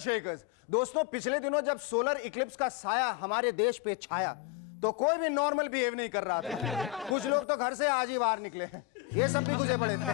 Shakers. दोस्तों, पिछले दिनों जब सोलर इक्लिप्स का साया हमारे देश पे छाया तो कोई भी नॉर्मल बिहेव नहीं कर रहा था। कुछ लोग तो घर से आज ही बाहर निकले हैं, ये सब भी गुजरे पड़े थे।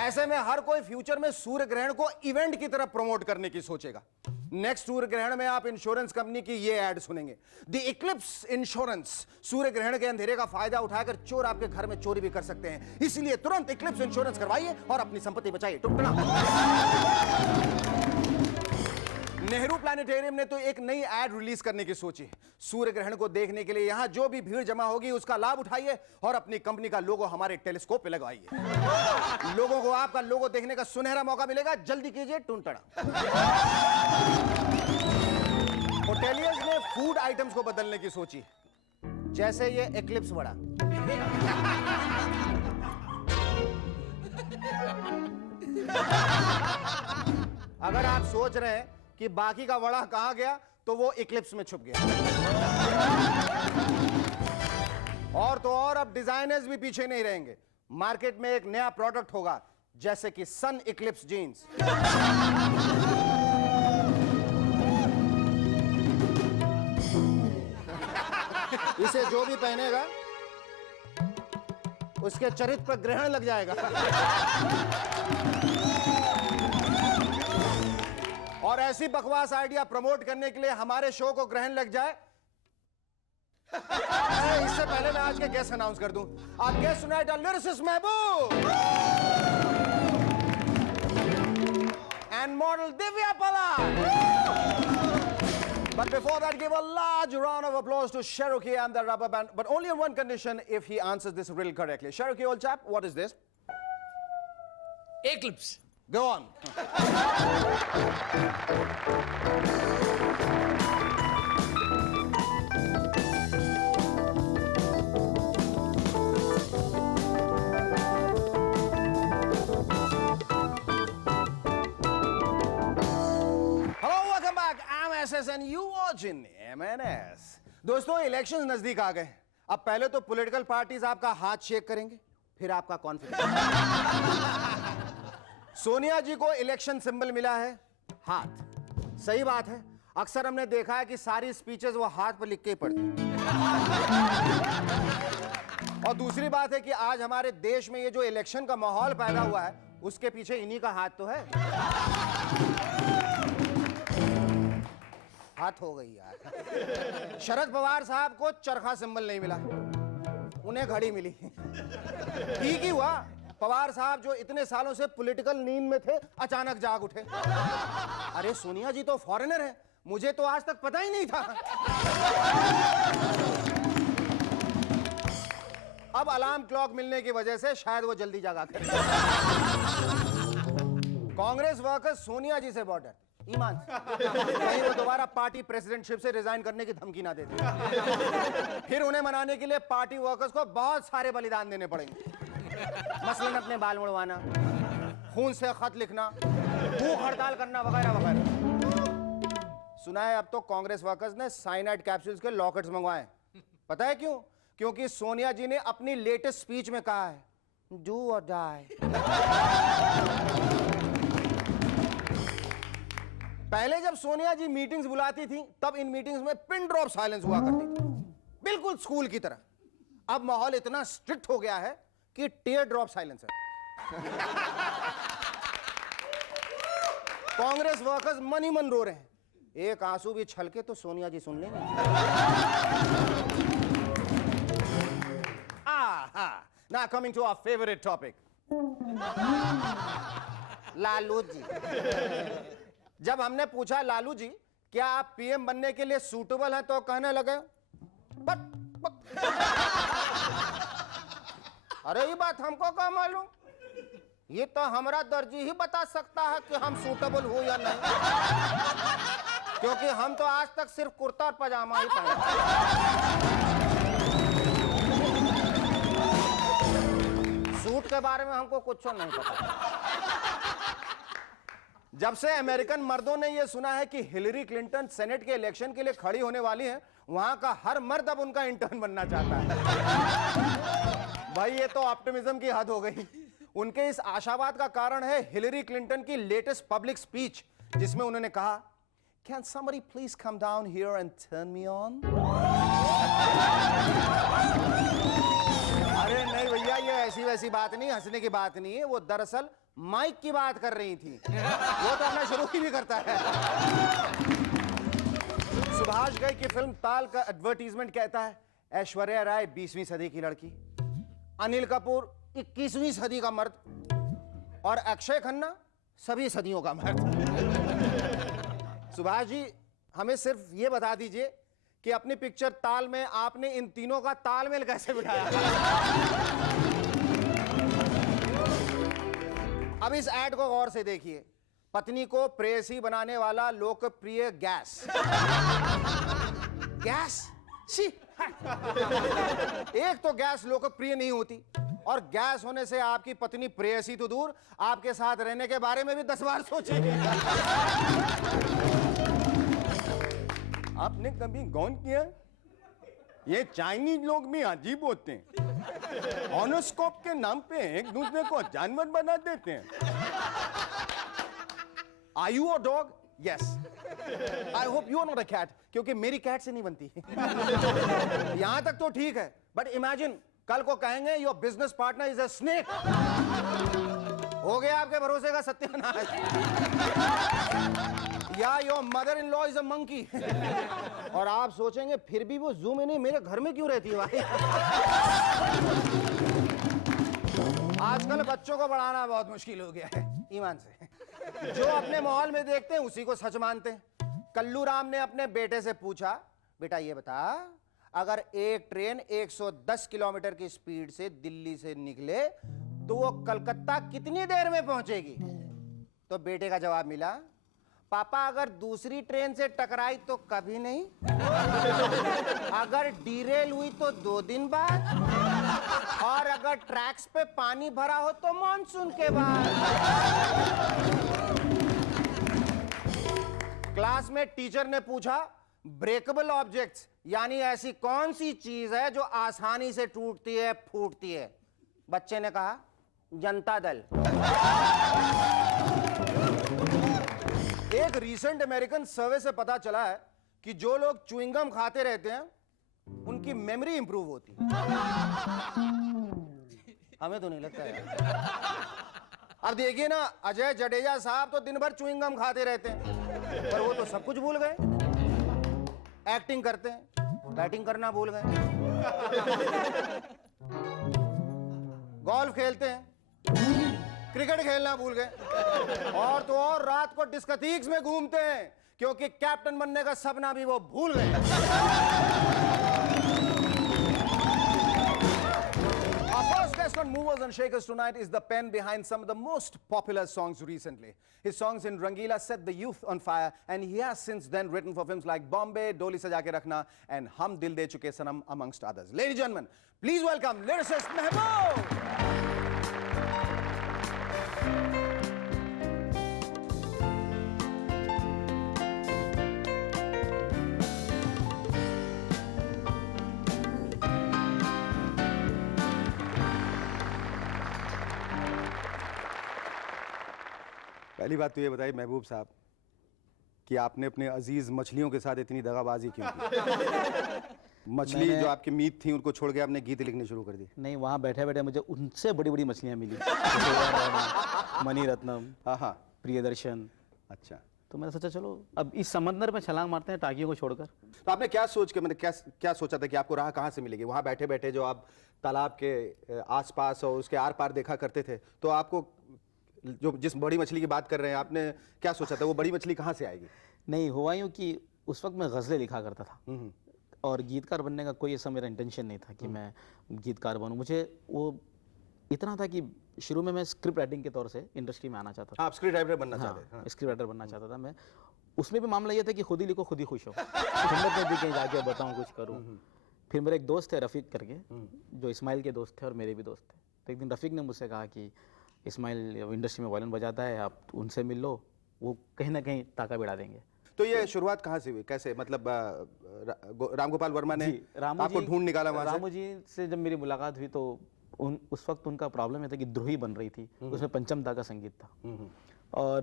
ऐसे में हर कोई फ्यूचर में सूर्य ग्रहण को इवेंट की तरफ प्रमोट करने की सोचेगा। नेक्स्ट सूर्य ग्रहण में आप इंश्योरेंस कंपनी की ये ऐड सुनेंगे, द इक्लिप्स इंश्योरेंस। सूर्य ग्रहण के अंधेरे का फायदा उठाकर चोर आपके घर में चोरी भी कर सकते हैं, इसलिए तुरंत इक्लिप्स इंश्योरेंस करवाइए और अपनी संपत्ति बचाइए। टुकड़ा नेहरू प्लानिटेरियम ने तो एक नई ऐड रिलीज करने की सोची। सूर्य ग्रहण को देखने के लिए यहां जो भी भीड़ जमा होगी उसका लाभ उठाइए और अपनी कंपनी का लोगो हमारे टेलीस्कोप पे लगवाइए। लोगों को आपका लोगो देखने का सुनहरा मौका मिलेगा, जल्दी कीजिए टुनटड़ा। होटेलियर्स ने फूड आइटम्स को बदलने की सोची, जैसे ये एक्लिप्स वड़ा। अगर आप सोच रहे हैं कि बाकी का वड़ा कहां गया, तो वो इक्लिप्स में छुप गया। और तो और अब डिजाइनर्स भी पीछे नहीं रहेंगे, मार्केट में एक नया प्रोडक्ट होगा, जैसे कि सन इक्लिप्स जीन्स। इसे जो भी पहनेगा उसके चरित्र पर ग्रहण लग जाएगा। और ऐसी बकवास आइडिया प्रमोट करने के लिए हमारे शो को ग्रहण लग जाए, इससे पहले मैं आज के गेस्ट अनाउंस कर दूं। आप guest सुनाइट lyricist Mehboob and model Divya पला। But before that, give a large round of applause to Cherokee and the rubber band, but only on one condition, if he answers this riddle correctly. Cherokee, old chap, what is this? Eclipse. Go on. And you watching MNS। दोस्तों, elections नजदीक आ गए। अब पहले तो political parties आपका हाथ shake करेंगे, फिर आपका कॉन्फिडेंस। सोनिया जी को इलेक्शन सिंबल मिला है हाथ। सही बात है, अक्सर हमने देखा है कि सारी स्पीचेस वो हाथ पर लिख के पढ़ती। और दूसरी बात है कि आज हमारे देश में ये जो इलेक्शन का माहौल पैदा हुआ है, उसके पीछे इन्हीं का हाथ तो है। हाथ हो गई यार। शरद पवार साहब को चरखा सिंबल नहीं मिला, उन्हें घड़ी मिली। ठीक ही हुआ, पवार साहब जो इतने सालों से पॉलिटिकल नींद में थे, अचानक जाग उठे। अरे सोनिया जी तो फॉरेनर है, मुझे तो आज तक पता ही नहीं था। अब अलार्म क्लॉक मिलने की वजह से शायद वो जल्दी जागा कर। कांग्रेस वर्कर्स सोनिया जी से बहुत डरते, ईमान से। कहीं वो दोबारा पार्टी प्रेसिडेंटशिप से रिजाइन करने की धमकी ना देते। फिर उन्हें मनाने के लिए पार्टी वर्कर्स को बहुत सारे बलिदान देने पड़ेंगे, मसलन अपने बाल मुड़वाना, खून से खत लिखना, भूख हड़ताल करना, वगैरह वगैरह। सुना है अब तो कांग्रेस वर्कर्स ने साइनाइड कैप्सूल्स के लॉकेट्स मंगवाए। पता है क्यों? क्योंकि सोनिया जी ने अपनी लेटेस्ट स्पीच में कहा है, डू और डाई। पहले जब सोनिया जी मीटिंग्स बुलाती थी, तब इन मीटिंग्स में पिन ड्रॉप साइलेंस हुआ करती थी, बिल्कुल स्कूल की तरह। अब माहौल इतना स्ट्रिक्ट हो गया है कि टीयर ड्रॉप साइलेंस है। कांग्रेस वर्कर्स मन ही मन रो रहे हैं, एक आंसू भी छलके तो सोनिया जी सुन लेंगे। Now coming to our favorite topic, Lalu ji. जब हमने पूछा, लालू जी क्या आप पीएम बनने के लिए सूटेबल हैं, तो कहने लगे बट। अरे ये बात हमको क्या मालूम, ये तो हमारा दर्जी ही बता सकता है कि हम सूटेबल हो या नहीं, क्योंकि हम तो आज तक सिर्फ कुर्ता और पजामा ही पहने। सूट के बारे में हमको कुछ नहीं पता। जब से अमेरिकन मर्दों ने यह सुना है कि हिलरी क्लिंटन सेनेट के इलेक्शन के लिए खड़ी होने वाली हैं, वहां का हर मर्द अब उनका इंटर्न बनना चाहता है। भाई ये तो ऑप्टिमिज्म की हद हो गई। उनके इस आशावाद का कारण है हिलरी क्लिंटन की लेटेस्ट पब्लिक स्पीच, जिसमें उन्होंने कहा, Can somebody please come down here and turn me on? अरे नहीं भैया, ये ऐसी वैसी बात नहीं, हंसने की बात नहीं है। वो दरअसल माइक की बात कर रही थी। वो तो अपना शुरू ही भी करता है। सुभाष घई की फिल्म ताल का एडवर्टीजमेंट कहता है, ऐश्वर्या राय 20वीं सदी की लड़की, अनिल कपूर 21वीं सदी का मर्द और अक्षय खन्ना सभी सदियों का मर्द। सुभाष जी, हमें सिर्फ ये बता दीजिए कि अपनी पिक्चर ताल में आपने इन तीनों का तालमेल कैसे बिठाया। अब इस ऐड को गौर से देखिए। पत्नी को प्रेयसी बनाने वाला लोकप्रिय गैस। Gas she. एक तो गैस लोकप्रिय नहीं होती, और गैस होने से आपकी पत्नी प्रेयसी तो दूर, आपके साथ रहने के बारे में भी 10 बार सोचेगी। आपने कभी गौर किया, ये चाइनीज लोग भी अजीब होते हैं। ऑनोस्कोप के नाम पे एक दूसरे को जानवर बना देते हैं। Are you a dog? Yes. I hope you are not a cat, क्योंकि मेरी कैट से नहीं बनती। यहां तक तो ठीक है, बट इमेजिन कल को कहेंगे your business partner is a snake. हो गया आपके भरोसे का सत्यानाश। या your mother in law is a monkey. और आप सोचेंगे फिर भी वो जू में नहीं, मेरे घर में क्यों रहती है भाई। आजकल बच्चों को पढ़ाना बहुत मुश्किल हो गया है, ईमान से। जो अपने माहौल में देखते हैं उसी को सच मानते हैं। कल्लू राम ने अपने बेटे से पूछा, बेटा ये बता, अगर एक ट्रेन 110 किलोमीटर की स्पीड से दिल्ली से निकले तो वो कलकत्ता कितनी देर में पहुंचेगी? तो बेटे का जवाब मिला, पापा अगर दूसरी ट्रेन से टकराई तो कभी नहीं, अगर डीरेल हुई तो 2 दिन बाद, और अगर ट्रैक्स पे पानी भरा हो तो मॉनसून के बाद। क्लास में टीचर ने पूछा, ब्रेकेबल ऑब्जेक्ट्स यानी ऐसी कौन सी चीज है जो आसानी से टूटती है, फूटती है? बच्चे ने कहा, जनता दल। एक रीसेंट अमेरिकन सर्वे से पता चला है कि जो लोग च्युइंगम खाते रहते हैं उनकी मेमोरी इंप्रूव होती है। हमें तो नहीं लगता है। अब देखिए ना, अजय जडेजा साहब तो दिन भर च्युइंगम खाते रहते हैं, पर वो तो सब कुछ भूल गए। एक्टिंग करते हैं, बैटिंग करना भूल गए। गोल्फ खेलते हैं, क्रिकेट खेलना भूल गए। और तो और रात को डिस्कोथेक्स में घूमते हैं, क्योंकि कैप्टन बनने का सपना भी वो भूल गए। Our first guest on Movers and Shakers tonight is the pen behind some of the most popular songs recently. His songs in Rangila set the youth on fire, and he has since then written for films like Bombay, Doli Saja Ke Rakhna, and Hum Dil De Chuke Sanam, amongst others. Ladies and gentlemen, please welcome lyricist Mehboob. पहली बात तो ये बताइए महबूब साहब कि आपने अपने अजीज मछलियों के साथ इतनी दगाबाजी क्यों की? मछली जो आपकी मीत थी उनको छोड़ के आपने गीत लिखने शुरू कर दिए। नहीं, वहाँ बैठे बैठे मुझे उनसे बड़ी बड़ी मछलियाँ मिली। मणि रत्नम, हाँ, प्रियदर्शन। अच्छा, तो मैंने सोचा चलो अब इस समंदर में छलांग मारते हैं टाकियों को छोड़कर। तो आपने क्या सोच के, मैंने क्या सोचा था कि आपको राह कहाँ से मिलेगी? वहाँ बैठे बैठे जो आप तालाब के आसपास और उसके आर पार देखा करते थे, तो आपको जो जिस बड़ी मछली की बात कर रहे हैं, आपने क्या सोचा था वो बड़ी मछली कहाँ से आएगी? नहीं, हुआ यूँ कि उस वक्त मैं गज़लें लिखा करता था, और गीतकार बनने का कोई ऐसा मेरा इंटेंशन नहीं था कि मैं गीतकार बनूं। मुझे वो इतना था कि शुरू में मैं स्क्रिप्ट राइटिंग के तौर से इंडस्ट्री में आना चाहता था। आप स्क्रिप्ट राइटर बनना चाहते थे? स्क्रिप्ट राइटर बनना चाहता था मैं। उसमें भी मामला ये था कि खुद ही लिखो, खुद ही खुश हो। हिम्मत नहीं थी कहीं जाके बताऊँ, कुछ करूँ। फिर मेरे एक दोस्त थे रफ़ीक करके, जो इस्माइल के दोस्त थे और मेरे भी दोस्त थे। तो एक दिन रफ़ीक ने मुझसे कहा कि इस्माइल इंडस्ट्री में वायलिन बजाता है, आप उनसे मिल लो, वो कहीं ना कहीं टाका भिड़ा देंगे। तो ये शुरुआत कहाँ से हुई, कैसे, मतलब राम गोपाल वर्मा ने रामू आपको जी- ढूंढ निकाला वहां से? रामू जी से जब मेरी मुलाकात हुई तो उस वक्त उनका प्रॉब्लम ये था कि द्रोही बन रही थी, उसमें पंचम दा का संगीत था और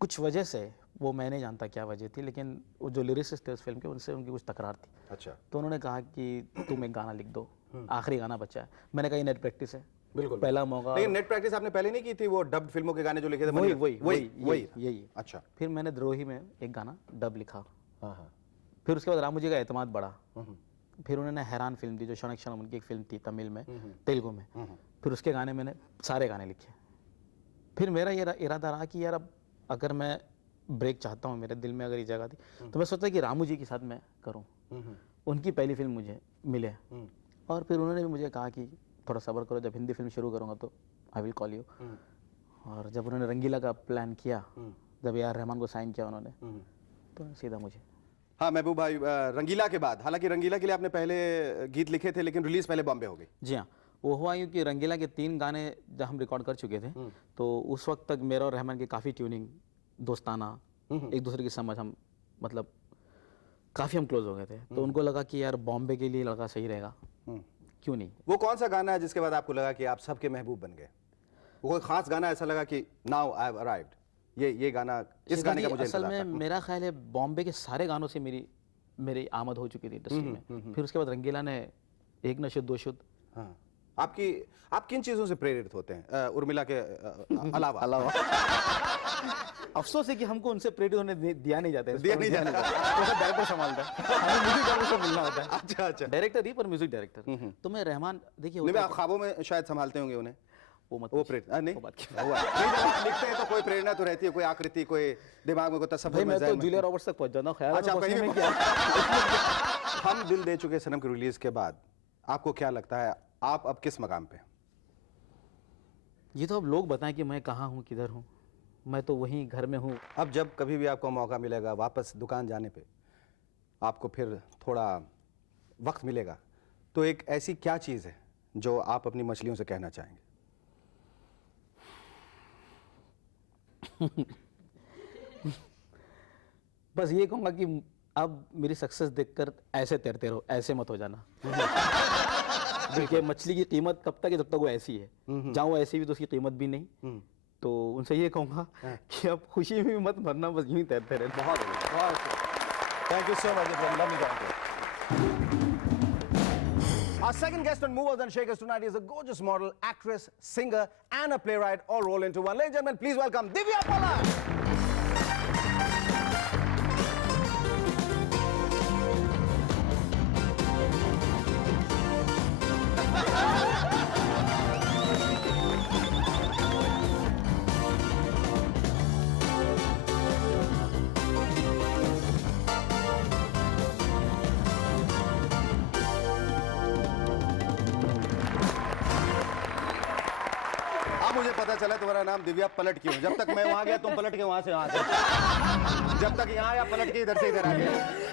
कुछ वजह से, वो मैं नहीं जानता क्या वजह थी, लेकिन वो जो लिरिसिस्ट थे उस फिल्म के, उनसे उनकी कुछ तकरार थी। अच्छा, तो उन्होंने कहा कि तुम एक गाना लिख दो, आखिरी गाना बचा है। मैंने कहा ये नेट प्रैक्टिस है, बिल्कुल पहला मौका। लेकिन नेट प्रैक्टिस आपने पहले नहीं की थी, वो डब फिल्मों के गाने जो लिखे थे? वही वही वही वही यही। अच्छा, फिर मैंने द्रोही में एक गाना डब लिखा। हाँ। फिर उसके बाद रामू जी का एतमाद बढ़ा। फिर उन्होंने हैरान फिल्म दी, जो क्षण क्षण उनकी एक फिल्म थी तमिल में, तेलुगु में। फिर उसके गाने मैंने सारे गाने लिखे। फिर मेरा ये इरादा रहा कि यार अब अगर मैं ब्रेक चाहता हूँ, मेरे दिल में अगर ये जगह थी, तो मैं सोचा कि रामू जी के साथ मैं करूँ। उनकी पहली फिल्म मुझे मिले और फिर उन्होंने भी मुझे कहा कि थोड़ा सब्र करो, जब हिंदी फिल्म शुरू करूँगा तो आई विल कॉल यू। और जब उन्होंने रंगीला का प्लान किया, जब ए आर रहमान को साइन किया उन्होंने, तो सीधा मुझे। हाँ महबूब भाई, रंगीला के बाद, हालांकि रंगीला के लिए आपने पहले गीत लिखे थे, लेकिन रिलीज पहले बॉम्बे हो गई। जी हाँ, वो हुआ यूँ कि रंगीला के 3 गाने जब हम रिकॉर्ड कर चुके थे, तो उस वक्त तक मेरा और रहमान की काफ़ी ट्यूनिंग, दोस्ताना, एक दूसरे की समझ, हम मतलब काफ़ी हम क्लोज हो गए थे। तो उनको लगा कि यार बॉम्बे के लिए लड़का सही रहेगा, क्यों नहीं। वो कौन सा गाना है जिसके बाद आपको लगा कि आप सबके महबूब बन गए? वो कोई खास गाना ऐसा लगा कि नाउ आई हैव अराइव्ड, ये गाना, इस गाने का मुझे असल इंतजार में था? मेरा ख्याल है बॉम्बे के सारे गानों से मेरी आमद हो चुकी थी इंडस्ट्री में। फिर उसके बाद रंगीला ने एक न शुद्ध दो शुद्ध। हाँ। आप किन चीजों से प्रेरित होते हैं उर्मिला के अलावा? अफसोस है कि हमको उनसे प्रेरित होने दिया नहीं जाता है। दिया नहीं जाता। तो डायरेक्टर संभालता है, हमें म्यूजिक डायरेक्टर से मिलना होता है। अच्छा। डायरेक्टर ही, पर म्यूजिक डायरेक्टर। तो मैं रहमान, देखिए नहीं, आप ख्वाबों में शायद संभालते होंगे उन्हें, वो मत वो प्रेरित नहीं वो बात की। हुआ नहीं, जब आप लिखते हैं तो कोई प्रेरणा तो रहती है, कोई आकृति, कोई दिमाग में कोई तसव्वुर भाई में, मैं तो ज़हन में। जूलिया रॉबर्ट्स तक पहुंच जाता हूँ, ख्याल अच्छा, में कहीं पहुंचने भी में क्या। हम दिल दे चुके सनम की रिलीज के बाद आपको क्या लगता है, आप अब किस मकाम पे? ये तो अब लोग बताएं कि मैं कहाँ हूँ, किधर हूँ। मैं तो वहीं घर में हूँ। अब जब कभी भी आपको मौका मिलेगा वापस दुकान जाने पे, आपको फिर थोड़ा वक्त मिलेगा, तो एक ऐसी क्या चीज़ है जो आप अपनी मछलियों से कहना चाहेंगे? बस ये कहूँगा कि अब मेरी सक्सेस देखकर ऐसे तैरते रहो, ऐसे मत हो जाना। देखिए मछली की कीमत कब तक है, जब तक वो ऐसी है। जहाँ वो ऐसी भी तो उसकी कीमत भी नहीं। तो उनसे ये कहूँगा कि अब खुशी में भी मत मरना, बस यूं ही तैरते रहना। बहुत thank you so much. Our second guest on Movers and Shakers tonight is a gorgeous model, actress, singer, and a playwright, all rolled into one. Ladies and gentlemen, please welcome Divya Pala. मुझे पता चला तुम्हारा नाम दिव्या पलट क्यों। जब तक मैं वहां गया तुम पलट के वहां से वहां से, जब तक यहाँ आया पलट के इधर से इधर आ गए।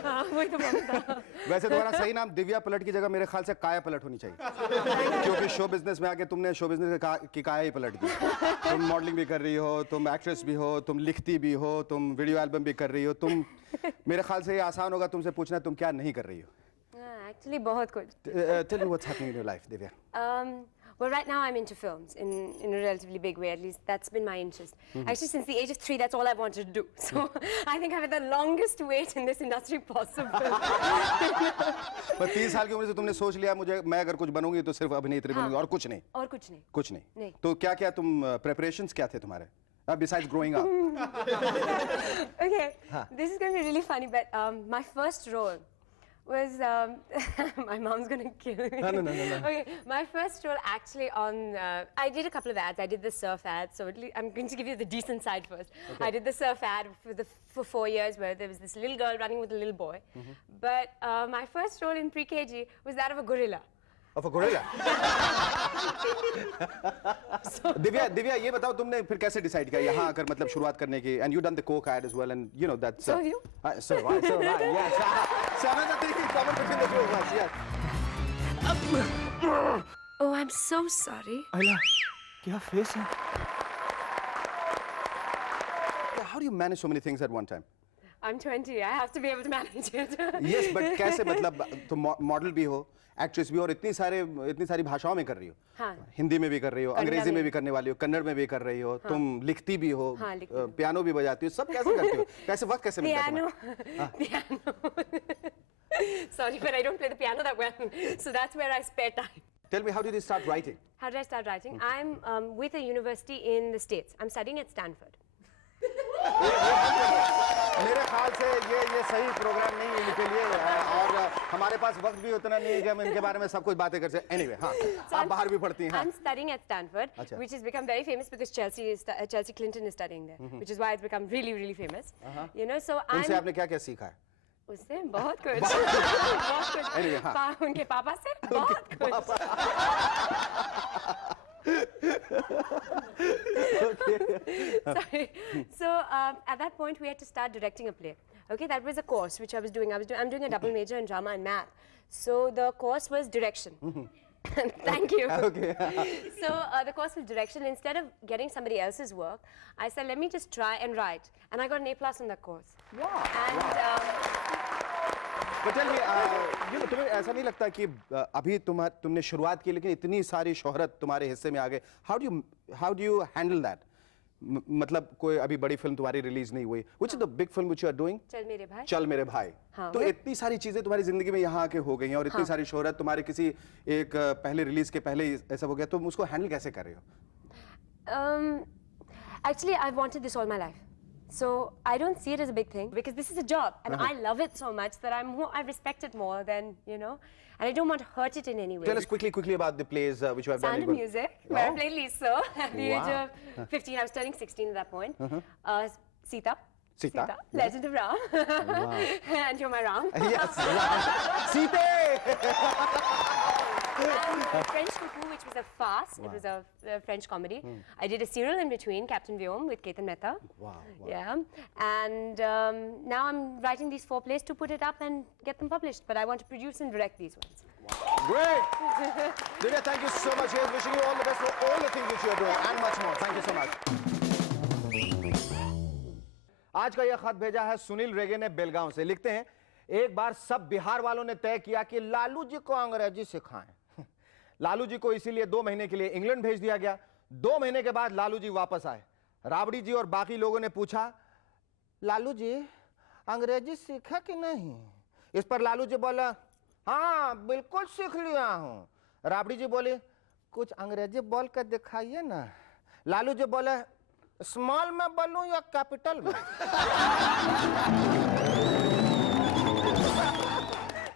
हाँ, वही तो बात था। वैसे तुम्हारा सही नाम दिव्या पलट की जगह मेरे ख्याल से काया पलट होनी चाहिए, क्योंकि शो बिजनेस में आके तुमने शो बिजनेस की काया ही पलट दी। तुम मॉडलिंग भी कर रही हो, तुम एक्ट्रेस भी हो, तुम लिखती भी हो, तुम वीडियो एल्बम भी कर रही हो। तुम, मेरे ख्याल से ये आसान होगा तुमसे पूछना तुम क्या नहीं कर रही हो। Actually, बहुत कुछ. Tell me what's happening in your life, Divya. Well, right now I'm into films in a relatively big way. At least that's been my interest. Actually, since the age of 3, that's all I've wanted to do. So I think I've had the longest wait in this industry possible. पर 30 साल की उम्र से तुमने सोच लिया मुझे, मैं अगर कुछ बनूंगी तो सिर्फ अभिनेत्री बनूंगी और कुछ नहीं? और कुछ नहीं. कुछ नहीं. नहीं. तो क्या क्या तुम preparations क्या थे तुम्हारे? Besides growing up. Okay, this is going to be really funny, but my first role was my mom's gonna kill me. No. Okay, my first role actually on I did a couple of ads. I did the surf ad, so I'm going to give you the decent side first. Okay. I did the surf ad for 4 years, where there was this little girl running with a little boy. But my first role in pre-KG was that of a gorilla. Of a gorilla? Divya ये बताओ तुमने फिर कैसे decide किया यहाँ आकर मतलब शुरुआत करने की? And you done the Coke ad as well, and you know that's. So have you? So right, yes. So another thing in common between the two of us, yes. Oh, I'm so sorry. अला, क्या face है? how do you manage so many things at one time? I'm 20. I have to be able to manage it. Yes, but कैसे मतलब तुम model भी हो, actress भी हो और इतनी सारी भाषाओं में कर रही हो. हाँ. हिंदी में भी कर रही हो, अंग्रेजी में भी करने वाली हो, कन्नड़ में भी कर रही हो, तुम लिखती भी हो, हाँ, लिखती हूँ. पियानो भी बजाती हो, सब कैसे करती हो? कैसे वक्त कैसे मिलता है तुम्हें? Piano. Sorry, but I don't play the piano that well. So that's where I spare time. Tell me, how did you start writing? How did I start writing? I'm with a university in the States. I'm studying at Stanford. मेरे ख्याल से ये सही programme नहीं है इनके लिए और हमारे पास वक्त भी उतना नहीं है कि हम इनके बारे में सब कुछ बातें कर सकें. Anyway, हाँ, आप बाहर भी पढ़ती हैं. I'm studying at Stanford, अच्छा. which has become very famous because Chelsea Clinton is studying there, which is why it's become really, really famous. You know, so उनसे I'm आपने क्या-क्या सीखा है? उससे बहुत कुछ बहुत कुछ Anyway, हाँ. उनके पापा से बहुत कुछ Sorry. So at that point we had to start directing a play. Okay, that was a course which I was doing. I'm doing a double major in drama and math. So the course was direction. Thank you. Okay. So the course was direction. Instead of getting somebody else's work, I said, let me just try and write. And I got an A+ on that course. Wow. And But tell me, you know, तुम्हें ऐसा नहीं लगता कि अभी तुमने शुरुआत की लेकिन इतनी सारी शोहरत तुम्हारे हिस्से में आ गए? How do you handle that? मतलब कोई अभी बड़ी फिल्म तुम्हारी रिलीज नहीं हुई. Which is the big film which you are doing? चल मेरे भाई. चल मेरे भाई. हाँ. तो इतनी सारी चीजें तुम्हारी जिंदगी में यहाँ आके हो गई हैं और इतनी सारी शोहरत तुम्हारे किसी एक पहले रिलीज के पहले ही ऐसा हो गया. तुम उसको हैंडल कैसे कर रहे हो? Actually, I've wanted this all my life. So I don't see it as a big thing because this is a job and I love it so much that I respect it more than, you know, and I don't want to hurt it in any way. Tell us quickly about the plays which you have done. Sound of Music, where I played Lisa at the age of 15. I was turning 16 at that point. Sita. Sita. Legend of Ram. And you're my Ram. Yes. Sita. And French Cuckoo, which was a farce. It was a French comedy. I did a serial in between, Captain Vyom with Ketan Mehta. Wow. Yeah. And now I'm writing these 4 plays to put it up and get them published. But I want to produce and direct these ones. Great. Divya, thank you so much. Here's wishing you all the best for all the things which you are doing and much more. Thank you so much. आज का यह खत भेजा है सुनील रेगे ने बेलगांव से. लिखते हैं, एक बार सब बिहार वालों ने तय किया कि लालू जी को अंग्रेजी सिखाएं. लालू जी को इसीलिए 2 महीने के लिए इंग्लैंड भेज दिया गया. 2 महीने के बाद लालू जी वापस आए. राबड़ी जी और बाकी लोगों ने पूछा, लालू जी अंग्रेजी सीखा कि नहीं? इस पर लालू जी बोला, हाँ बिल्कुल सीख लिया हूं. राबड़ी जी बोले, कुछ अंग्रेजी बोल कर दिखाइए ना. लालू जी बोले, स्मॉल में बोलूं या कैपिटल में?